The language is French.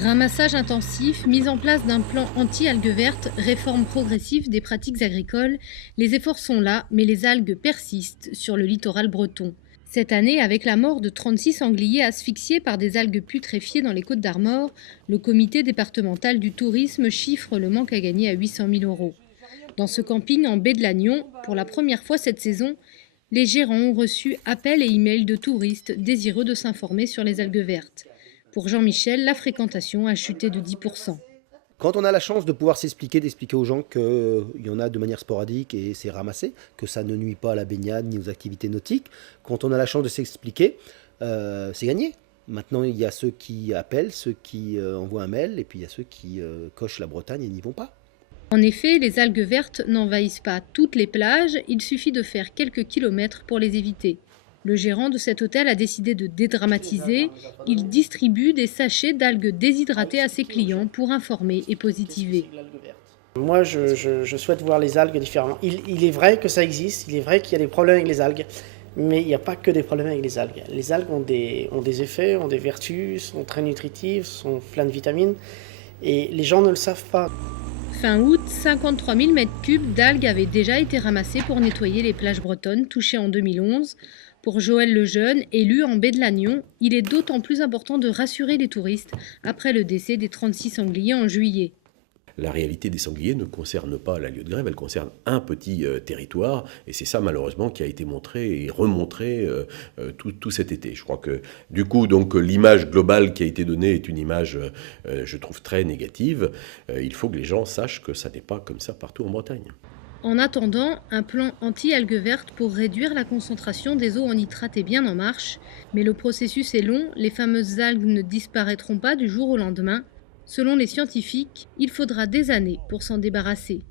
Ramassage intensif, mise en place d'un plan anti-algues vertes, réforme progressive des pratiques agricoles, les efforts sont là, mais les algues persistent sur le littoral breton. Cette année, avec la mort de 36 sangliers asphyxiés par des algues putréfiées dans les Côtes d'Armor, le comité départemental du tourisme chiffre le manque à gagner à 800 000 euros. Dans ce camping en baie de Lannion, pour la première fois cette saison, les gérants ont reçu appels et emails de touristes désireux de s'informer sur les algues vertes. Pour Jean-Michel, la fréquentation a chuté de 10%. Quand on a la chance de pouvoir s'expliquer, d'expliquer aux gens qu'il y en a de manière sporadique et c'est ramassé, que ça ne nuit pas à la baignade ni aux activités nautiques, quand on a la chance de s'expliquer, c'est gagné. Maintenant, il y a ceux qui appellent, ceux qui envoient un mail, et puis il y a ceux qui cochent la Bretagne et n'y vont pas. En effet, les algues vertes n'envahissent pas toutes les plages, il suffit de faire quelques kilomètres pour les éviter. Le gérant de cet hôtel a décidé de dédramatiser. Il distribue des sachets d'algues déshydratées à ses clients pour informer et positiver. Moi, je souhaite voir les algues différemment. Il est vrai que ça existe, il est vrai qu'il y a des problèmes avec les algues, mais il n'y a pas que des problèmes avec les algues. Les algues ont des effets, ont des vertus, sont très nutritives, sont pleines de vitamines, et les gens ne le savent pas. Fin août, 53 000 m3 d'algues avaient déjà été ramassés pour nettoyer les plages bretonnes touchées en 2011. Pour Joël Lejeune, élu en baie de Lannion, il est d'autant plus important de rassurer les touristes après le décès des 36 sangliers en juillet. La réalité des sangliers ne concerne pas la lieue de grève, elle concerne un petit territoire, et c'est ça malheureusement qui a été montré et remontré tout cet été. Je crois que du coup, donc, l'image globale qui a été donnée est une image, je trouve, très négative. Il faut que les gens sachent que ça n'est pas comme ça partout en Bretagne. En attendant, un plan anti-algues vertes pour réduire la concentration des eaux en nitrate est bien en marche, mais le processus est long, les fameuses algues ne disparaîtront pas du jour au lendemain. Selon les scientifiques, il faudra des années pour s'en débarrasser.